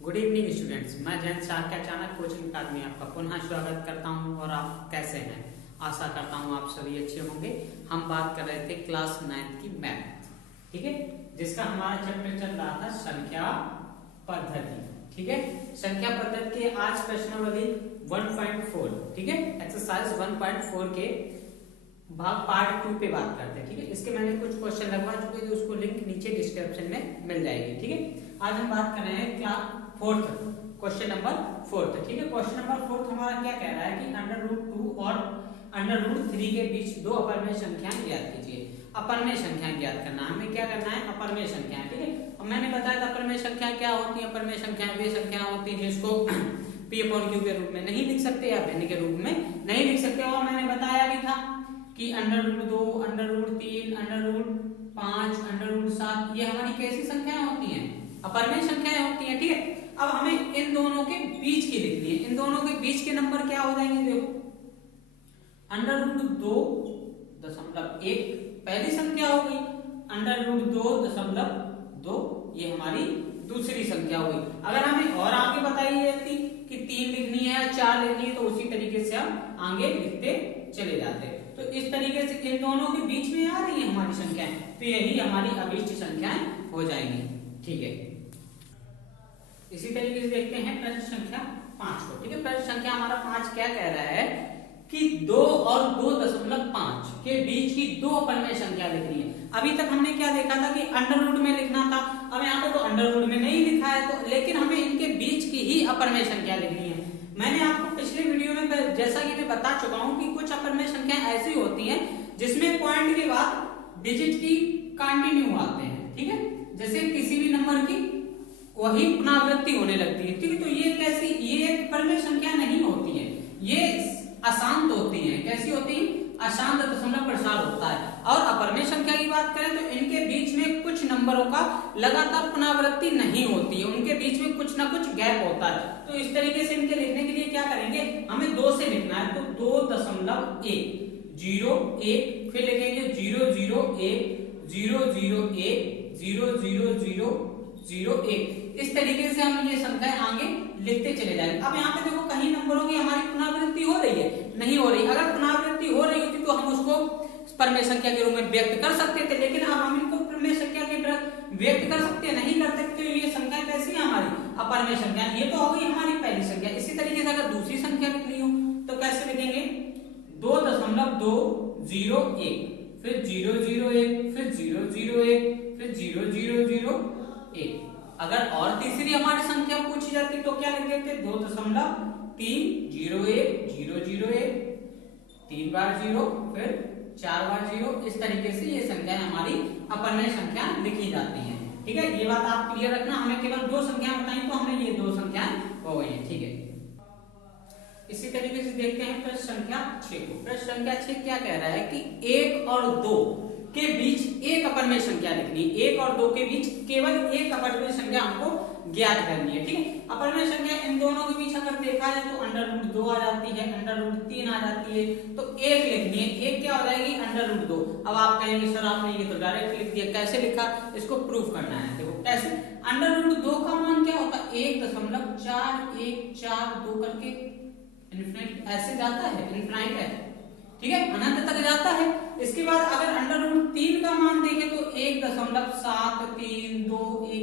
Good evening students, मैं Jayant Shakya Chanakya coaching अकादमी आपका पुनः स्वागत करता हूं। और आप कैसे हैं? आशा करता हूं आप सभी अच्छे होंगे। हम बात कर रहे थे क्लास 9 की मैथ, ठीक है, जिसका हमारा चैप्टर चल रहा था संख्या पद्धति। ठीक है, संख्या पद्धति के आज प्रश्नावली 1.4, ठीक है, एक्सरसाइज 1.4 के भाग पार्ट 2 पे बात करते हैं। ठीक है, इसके मैंने कुछ क्वेश्चन लगवा चुके थे, उसको लिंक नीचे डिस्क्रिप्शन में मिल जाएगी। ठीक है, आज हम बात कर रहे हैं क्या फोर्थ क्वेश्चन नंबर 4। ठीक है, क्वेश्चन नंबर 4 हमारा क्या कह रहा है कि √2 और √3 के बीच दो अपरमेय संख्याएं ज्ञात कीजिए। अपरमेय संख्याएं ज्ञात करना, हमें क्या करना है? अपरमेय संख्याएं। ठीक है, अब मैंने बताया था अपरमेय संख्या क्या होती है। अपरमेय संख्याएं वे संख्याएं होती हैं जिसको P/Q के रूप में नहीं लिख सकते या भिन्न के रूप में नहीं लिख सकते। और मैंने बताया भी था कि √2, √3, √5, √7 ये हमारी कैसी संख्याएं होती हैं? अपरमेय संख्याएं होती हैं। ठीक है, अब हमें इन दोनों के बीच की लिखनी है। इन दोनों के बीच के नंबर क्या हो जाएंगे? देखो, √2.1 पहली संख्या हो गई, √2.2 ये हमारी दूसरी संख्या हो गई। अगर हमें और आगे बताई जाती कि 3 लिखनी है या 4 लिखनी है तो उसी तरीके से हम आगे लिखते चले जाते। तो इस तरीके से इन दोनों के बीच में आ रही है हमारी संख्याएं, तो यही हमारी अभीष्ट संख्याएं हो जाएंगी। ठीक है, इसी तरीके से देखते हैं प्रश्न संख्या 5 को। ठीक है, प्रश्न संख्या हमारा 5 क्या कह रहा है कि 2 और 2.5 के बीच की दो अपरमेय संख्या लिखनी है। अभी तक हमने क्या देखा था कि अंडर में लिखना था। अब यहाँ पे तो अंडर में नहीं लिखा है, तो लेकिन हमें इनके बीच की ही अपरमेय संख्या लिखनी है। मैंने आपको पिछले वीडियो में जैसा कि मैं बता चुका हूँ कि कुछ अपरमेय संख्या ऐसी होती हैं जिसमें पॉइंट के बाद डिजिट की कंटिन्यू आते हैं। ठीक है, जैसे किसी भी नंबर की वही पुनरावृत्ति होने लगती है। ठीक है, तो ये कैसी, ये एक अपरमेय संख्या नहीं होती है, ये अशांत होती है। कैसी होती है? अशांत दशमलव प्रसार होता है। और अपरमेय संख्या की बात करें तो इनके बीच में कुछ नंबरों का लगातार पुनरावृत्ति नहीं होती है, उनके बीच में कुछ ना कुछ गैप होता है। तो इस तरीके से इनके लिखने के लिए क्या करेंगे? हमें 2 से लिखना है, तो 2.1 0 1, फिर लिखेंगे 0 0 1 0 0 1 0 0 0 0 1। इस तरीके से हम ये संख्याएं आगे लिखते चले जाएंगे। अब यहाँ पे देखो, कहीं नंबरों की हमारी पुनरावृत्ति हो रही है? नहीं हो रही। अगर पुनरावृत्ति हो रही होती तो हम उसको परमेय संख्या के रूप में व्यक्त कर सकते थे, लेकिन अब हम इनको परमेय संख्या के व्यक्त कर सकते नहीं कर सकते। ये संख्या कैसी है? हमारी अपरमेय संख्या। ये तो हो गई हमारी पहली संख्या। इसी तरीके से अगर दूसरी संख्या लिखनी हो तो कैसे लिखेंगे? 2.201, फिर 0 0 1, फिर 0 0 1, फिर 0 0 0 1। अगर और तीसरी हमारी संख्या पूछी जाती तो क्या लिख देते? 2.3 0 1 0 0 1, 3 बार 0, फिर 4 बार 0। इस तरीके से ये संख्याएं हमारी अपरमेय संख्या लिखी जाती हैं। ठीक है, ये बात आप क्लियर रखना। हमें केवल 2 संख्याएं बताई तो हमने ये 2 संख्याएं हो गई हैं। ठीक है, इसी तरीके से देखते हैं प्रश्न संख्या 6 को। प्रश्न संख्या 6 क्या कह रहा है कि 1 और 2 के बीच एक अपरमेय संख्या लिखनी है। 1 और 2 के बीच केवल एक अपरमेय संख्या हमको ज्ञात करनी है। ठीक है, अपरमेय संख्या इन दोनों के बीच अगर देखा जाए तो √2 आ जाती है, √3 आ जाती है, तो 1 लिखनी है। 1 क्या हो जाएगी? √2। अब आप कहेंगे सर आपने ये तो डायरेक्ट लिख दिया, कैसे लिखा? इसको प्रूफ करना है। देखो कैसे, √2 का मान क्या होता है? 1.4142 करके इनफिनिट ऐसे जाता है, इनफाइनाइट है। ठीक है, अनंत तक जाता है। इसके बाद अगर √3 का मान देखें तो 1.7321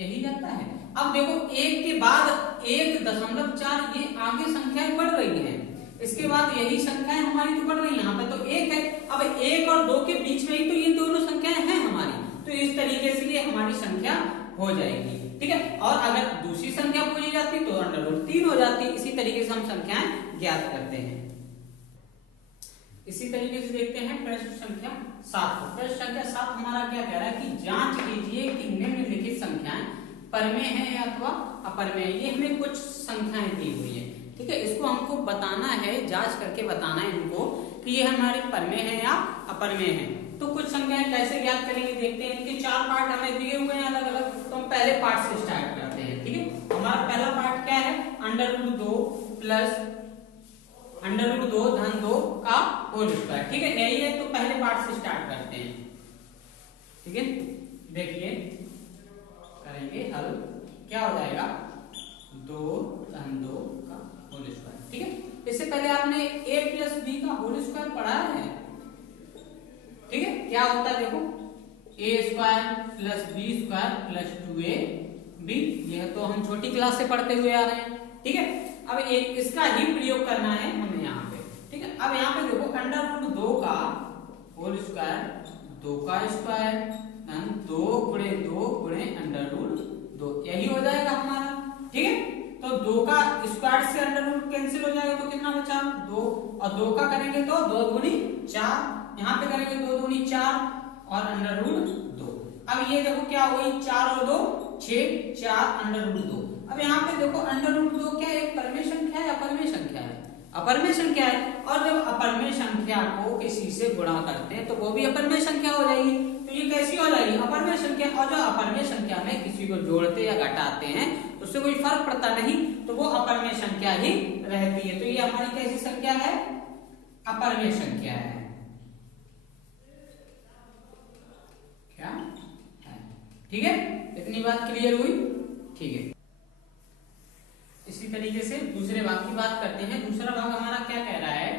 यही जाता है। अब देखो 1 के बाद 1.4 ये आगे संख्याएं बढ़ रही हैं, इसके बाद यही संख्याएं हमारी तो बढ़ रही है। यहाँ पे तो 1 है, अब 1 और 2 के बीच में ही तो ये दोनों संख्याएं हैं हमारी, तो इस तरीके से ये हमारी संख्या हो जाएगी। ठीक है, और अगर दूसरी संख्या पूछी जाती तो √3 हो जाती। इसी तरीके से हम संख्याएं ज्ञात करते हैं। इसी तरीके से देखते हैं प्रश्न संख्या 7 को। प्रश्न संख्या 7 हमारा क्या कह रहा है कि जांच कीजिए कि निम्नलिखित संख्याएं परमेय हैं अथवा अपरमेय। ये हमें कुछ संख्याएं दी हुई है। ठीक है, इसको हमको बताना है, जांच करके बताना है इनको कि ये हमारे परमेय है या अपरमेय है। तो कुछ संख्याएं कैसे ज्ञात करेंगे देखते हैं। इनके 4 पार्ट हमें दिए हुए हैं अलग अलग, तो हम पहले पार्ट से स्टार्ट करते हैं। ठीक है, हमारा पहला पार्ट क्या है? √2 प्लस √2 धन 2 का होल स्क्वायर। ठीक है, यही है, तो पहले पार्ट से स्टार्ट करते हैं। ठीक है, देखिए करेंगे हल। क्या हो जाएगा 2 धन 2 का होल स्क्वायर। ठीक है, इससे पहले आपने a प्लस बी का होल स्क्वायर पढ़ा है। ठीक है, क्या होता है देखो a square plus B square plus 2ab, यह तो हम छोटी क्लास से पढ़ते हुए आ रहे हैं। ठीक है, अब एक इसका ही प्रयोग करना है हमें यहाँ पे। ठीक है, अब यहाँ पे देखो अंडर रूट 2 का होल स्क्वायर 2 का स्क्वायर धन 2 गुणे 2 गुणे अंडर रूट 2, यही हो जाएगा हमारा। ठीक है, तो 2 का स्क्वायर से अंडर रूट कैंसिल हो जाएगा तो कितना बचा 2, और 2 का करेंगे तो 2 दूनी 4, यहाँ पे करेंगे 2 दूनी 4 और अंडर रूट 2। अब ये देखो क्या हुई 4 और 2 6, 4 अंडर रूट 2। अब यहाँ पे देखो अंडर रूट 2 क्या है, एक परमेय संख्या है अपरमेय संख्या है, अपरमेय संख्या है, और जब अपरमेय संख्या को किसी से गुणा करते हैं तो वो भी अपरमेय संख्या हो जाएगी। तो ये कैसी हो जाएगी अपरमेय संख्या, और जो अपरमेय संख्या में किसी को जोड़ते या घटाते हैं तो उससे कोई फर्क पड़ता नहीं, तो वो अपरमेय संख्या ही रहती है। तो ये हमारी कैसी संख्या है, अपरमेय संख्या है। क्या है, ठीक है, इतनी बात क्लियर हुई। ठीक है, इसी तरीके से दूसरे भाग की बात करते हैं। दूसरा भाग हमारा क्या कह रहा है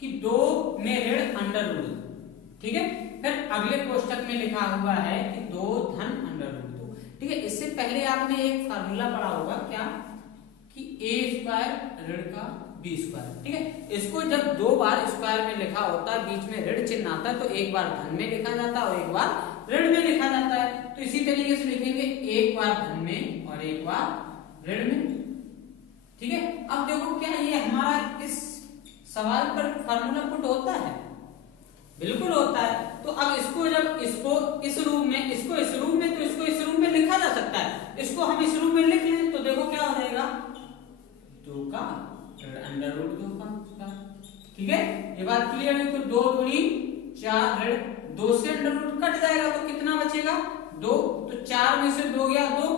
कि 2 में ऋण अंडर रूट। ठीक है, फिर अगले कोष्टक में लिखा हुआ है कि 2 धन अंडर रूट 2। ठीक है, इससे पहले आपने एक फार्मूला पढ़ा होगा क्या कि a स्क्वायर ऋण का b स्क्वायर। ठीक है, इसको जब 2 बार स्क्वायर में लिखा होता है, बीच में ऋण चिन्ह आता है, तो एक बार धन में लिखा जाता है और एक बार ऋण में लिखा जाता है। तो इसी तरीके से लिखेंगे एक बार धन में और एक बार ऋण में। ठीक है, अब देखो क्या ये हमारा इस सवाल पर फार्मूला पुट होता है, बिल्कुल होता है। तो अब इसको जब इसको इस रूप में, इसको इस रूप में, तो इसको इस रूप में लिखा जा सकता है। इसको हम इस रूप में लिख लें तो देखो क्या हो जाएगा 2 का अंडर रूट 2 का। ठीक है, ये बात क्लियर है। तो 2 दूनी 4 ऋण 2 से अंडर रूट कट जाएगा तो कितना बचेगा 2, तो 4 में से 2 गया 2,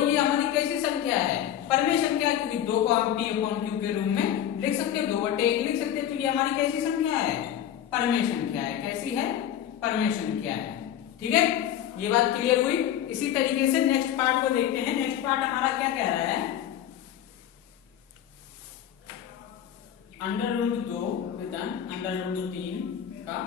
ये हमारी कैसी संख्या है, परमेय संख्या, क्योंकि 2 को हम p/q के रूप में लिख सकते हैं, 2/1 लिख सकते हैं। तो ये हमारी कैसी संख्या है, परमेय संख्या है। कैसी है, परमेय संख्या है। ठीक है, ये बात क्लियर हुई। इसी तरीके से नेक्स्ट पार्ट को देखते हैं। नेक्स्ट पार्ट हमारा क्या कह रहा है, अंडर रूट 2 विधन अंडर रूट 3 का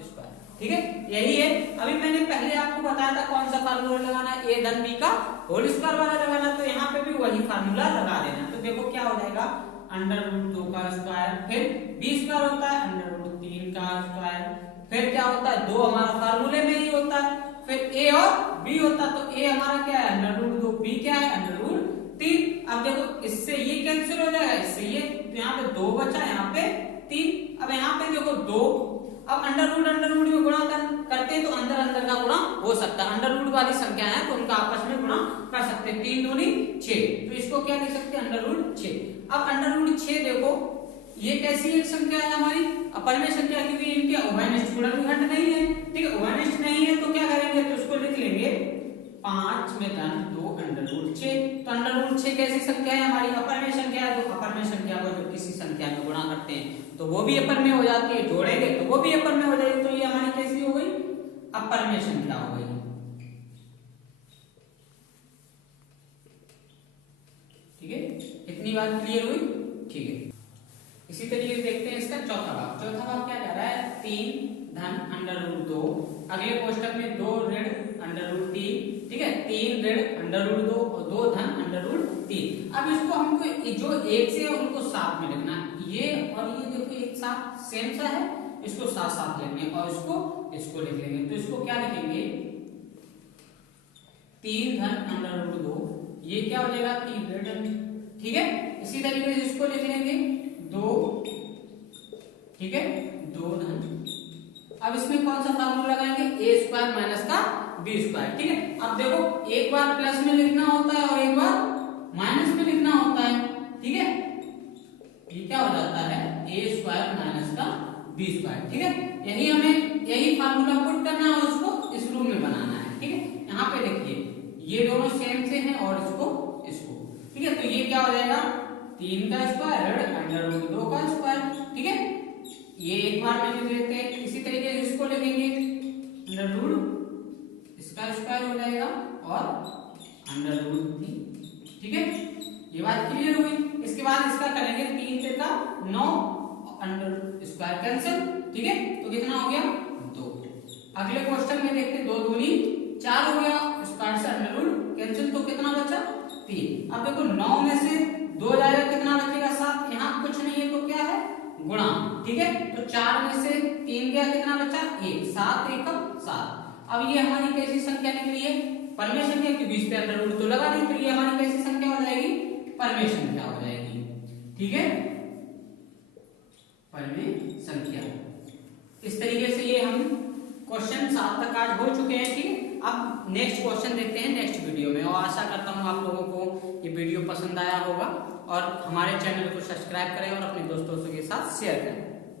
स्क्वायर। ठीक है, यही है। अभी मैंने पहले आपको बताया था कौन सा फार्मूला लगाना है, a धन b का होल स्क्वायर वाला लगाना, तो यहाँ पे भी वही फार्मूला लगा देना। तो देखो क्या हो जाएगा अंडर रूट 2 का स्क्वायर, फिर b स्क्वायर होता है अंडर रूट 3 का स्क्वायर, फिर क्या होता है 2 हमारा फार्मूले में ही होता है, फिर a और b होता है। तो a हमारा क्या है अंडर रूट 2, b क्या है अंडर रूट 3। अब देखो इससे ये कैंसिल हो जाएगा, इससे ये, तो यहाँ पे 2 बचा, यहाँ पे 3। अब यहाँ पे देखो 2, अब अंडर रूट में गुणा करते हैं तो अंदर अंदर का गुणा हो सकता है। अंडर रूट वाली संख्या है तो उनका आपस में गुणा कर सकते हैं। 3 दूनी 6, तो इसको क्या लिख सकते हैं अंडर रूट 6। अब अंडर रूट 6 देखो ये कैसी एक संख्या है हमारी, अपरमेय संख्या, क्योंकि इनके उभयनिष्ठ गुणनखंड नहीं है। ठीक है, उभयनिष्ठ नहीं है तो क्या करेंगे, तो इसको लिख लेंगे 5 में धन 2 अंडर रूट 6। तो अंडर रूट 6 कैसी संख्या है हमारी, अपरमेय संख्या है। तो अपरमेय संख्या को जब किसी संख्या में गुणा करते हैं तो वो भी अपरमेय हो जाती है, जोड़ेंगे तो वो भी अपरमेय हो जाएगी। तो ये हमारी कैसी हो गई, अपरमेय संख्या हो गई। ठीक है, इतनी बात क्लियर हुई। ठीक है, इसी तरीके से देखते हैं इसका चौथा भाग। चौथा भाग क्या कह रहा है, 3 धन अंडर रूट 2, अगले कोष्टक में 2 ऋण अंडर रूट 3। ठीक है, 3 ऋण अंडर रूट 2 और 2 धन अंडर रूट 3। अब इसको हमको जो एक से है उनको साथ में लिखना है, ये और ये देखो एक साथ सेम सा है, इसको साथ साथ लिखेंगे और इसको लिख लेंगे। तो इसको क्या लिखेंगे 3 धन अंडर रूट 2, ये क्या हो जाएगा 3 ऋण। ठीक है, इसी तरीके से इसको लिख लेंगे 2। ठीक है, 2 धन, अब इसमें कौन सा फार्मूला लगाएंगे, a स्क्वायर माइनस का b स्क्वायर। ठीक है, अब देखो एक बार प्लस में लिखना होता है और एक बार माइनस में लिखना होता है। ठीक है, ये क्या हो जाता है a स्क्वायर माइनस का b स्क्वायर। ठीक है, यही हमें यही फार्मूला पुट करना है और उसको इस रूप में बनाना है। ठीक है, यहाँ पे देखिए ये दोनों सेम से हैं और इसको। ठीक है, तो ये क्या हो जाएगा 3 का स्क्वायर अंडर रूट 2 का स्क्वायर। ठीक है, ये एक बार में लिख लेते हैं। इसी तरीके से इसको लिखेंगे अंडर रूट इसका स्क्वायर हो जाएगा और √3। ठीक है, ये बात क्लियर हुई। इसके बाद इसका करेंगे 3 से का 9 स्क्वायर कैंसिल। ठीक है, तो कितना हो गया 2। अगले क्वेश्चन में देखते 2 दूनी 4 हो गया, स्क्वायर से अंडर कैंसिल, तो कितना बचा 3। अब देखो 9 में से 2 जाएगा, कितना बचेगा 7। यहाँ कुछ नहीं है तो क्या है गुणा। ठीक है, तो 4 में से 3 गया, कितना बचा 1। 7 1 7। अब ये हमारी कैसी संख्या निकली है परमेय संख्या, क्योंकि इस पे अंडर तो लगा नहीं, तो ये हमारी कैसी संख्या हो जाएगी परमेय संख्या हो जाएगी। ठीक है, परमेय संख्या। इस तरीके से ये हम क्वेश्चन 7 तक आज हो चुके हैं। ठीक है, अब नेक्स्ट क्वेश्चन देखते हैं नेक्स्ट वीडियो में, और आशा करता हूँ आप लोगों को ये वीडियो पसंद आया होगा, और हमारे चैनल को सब्सक्राइब करें और अपने दोस्तों के साथ शेयर करें।